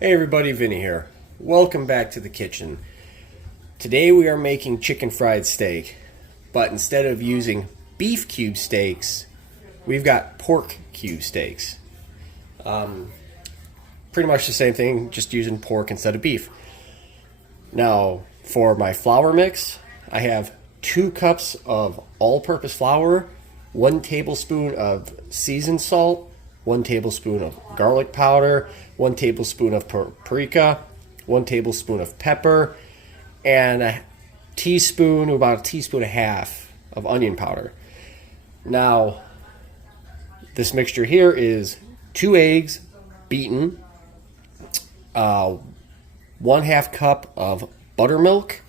Hey everybody, Vinny here. Welcome back to the kitchen. Today we are making chicken fried steak, but instead of using beef cube steaks, we've got pork cube steaks. Pretty much the same thing, just using pork instead of beef. Now, for my flour mix, I have 2 cups of all-purpose flour, 1 tablespoon of seasoned salt, 1 tablespoon of garlic powder, 1 tablespoon of paprika, 1 tablespoon of pepper, and a teaspoon, about a teaspoon and a half of onion powder. Now, this mixture here is 2 eggs beaten, 1/2 cup of buttermilk,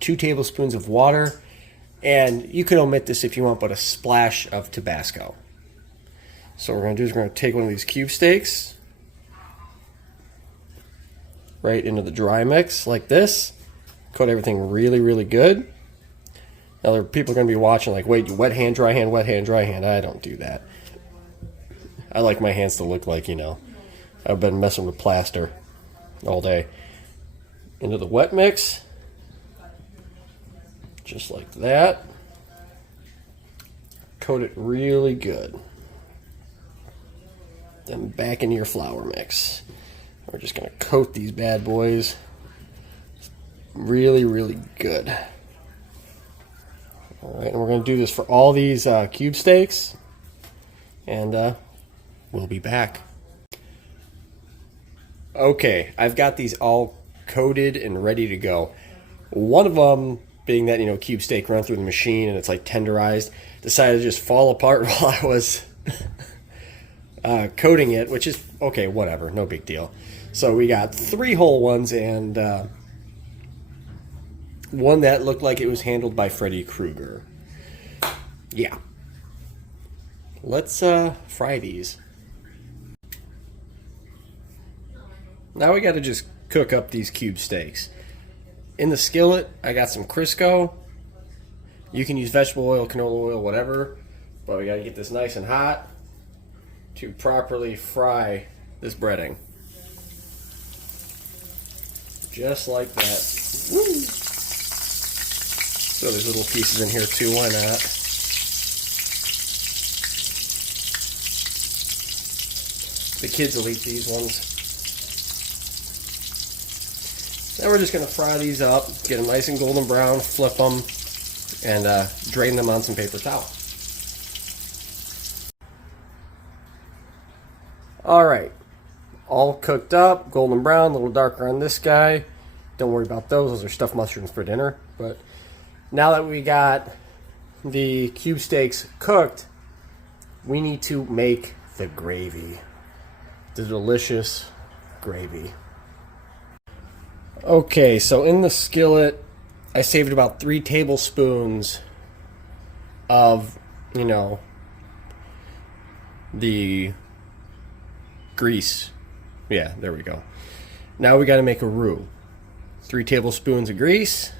2 tablespoons of water, and you can omit this if you want, but a splash of Tabasco. So what we're going to do is we're going to take one of these cube steaks right into the dry mix like this. Coat everything really, really good. Now there are people going to be watching like, wait, you wet hand, dry hand, wet hand, dry hand. I don't do that. I like my hands to look like, I've been messing with plaster all day. Into the wet mix. Just like that. Coat it really good. Then back into your flour mix. We're just going to coat these bad boys really, really good. Alright, and we're going to do this for all these cube steaks. And we'll be back. Okay, I've got these all coated and ready to go. One of them, being that, cube steak run through the machine and it's like tenderized, decided to just fall apart while I was coating it, which is okay, whatever, no big deal. So we got 3 whole ones and one that looked like it was handled by Freddy Krueger. Yeah. Let's fry these. Now we got to just cook up these cube steaks. In the skillet, I got some Crisco. You can use vegetable oil, canola oil, whatever, but we got to get this nice and hot to properly fry this breading. Just like that. Woo! So there's little pieces in here too, why not? The kids will eat these ones. Now we're just going to fry these up, get them nice and golden brown, flip them, and drain them on some paper towel. Alright, all cooked up, golden brown, a little darker on this guy. Don't worry about those are stuffed mushrooms for dinner. But now that we got the cube steaks cooked, we need to make the gravy. The delicious gravy. Okay, so in the skillet, I saved about 3 tablespoons of, the grease. Yeah, there we go. Now we got to make a roux. 3 tablespoons of grease,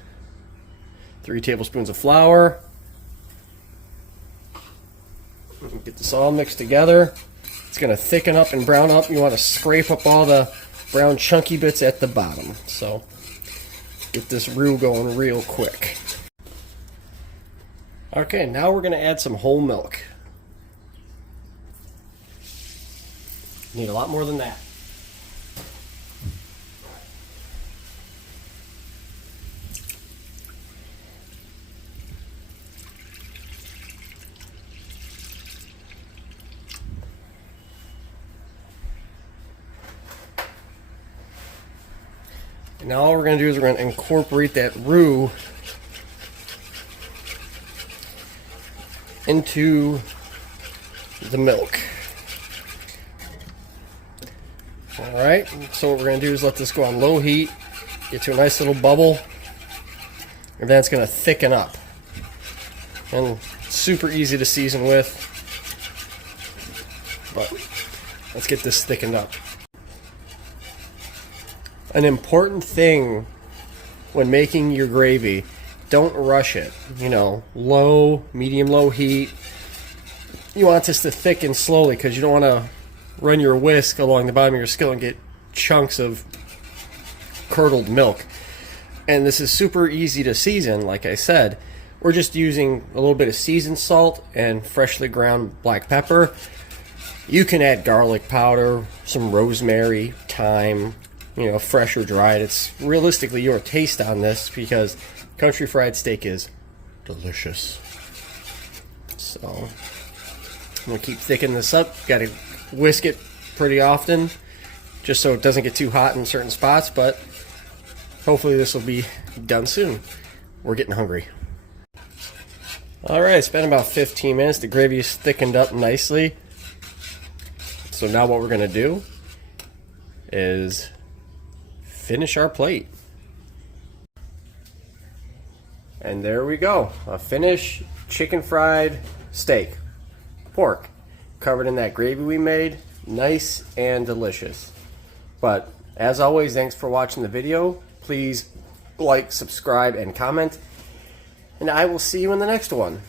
3 tablespoons of flour. Get this all mixed together. It's going to thicken up and brown up. You want to scrape up all the brown chunky bits at the bottom. So get this roux going real quick. Okay, now we're going to add some whole milk. Need a lot more than that. And now all we're going to do is we're going to incorporate that roux into the milk. Alright, so what we're going to do is let this go on low heat, get to a nice little bubble, and then it's going to thicken up. And super easy to season with, but let's get this thickened up. An important thing when making your gravy, don't rush it. Low, medium, low heat. You want this to thicken slowly because you don't want to run your whisk along the bottom of your skillet and get chunks of curdled milk. And this is super easy to season, like I said. We're just using a little bit of seasoned salt and freshly ground black pepper. You can add garlic powder, some rosemary, thyme, you know, fresh or dried. It's realistically your taste on this, because country fried steak is delicious. So I'm gonna keep thickening this up. Got to whisk it pretty often, just so it doesn't get too hot in certain spots, but hopefully this will be done soon. We're getting hungry. Alright, it's been about 15 minutes. The gravy is thickened up nicely. So now what we're going to do is finish our plate. And there we go. A finished chicken fried steak. Pork. Covered in that gravy we made. Nice and delicious. But as always, thanks for watching the video. Please like, subscribe, and comment. And I will see you in the next one.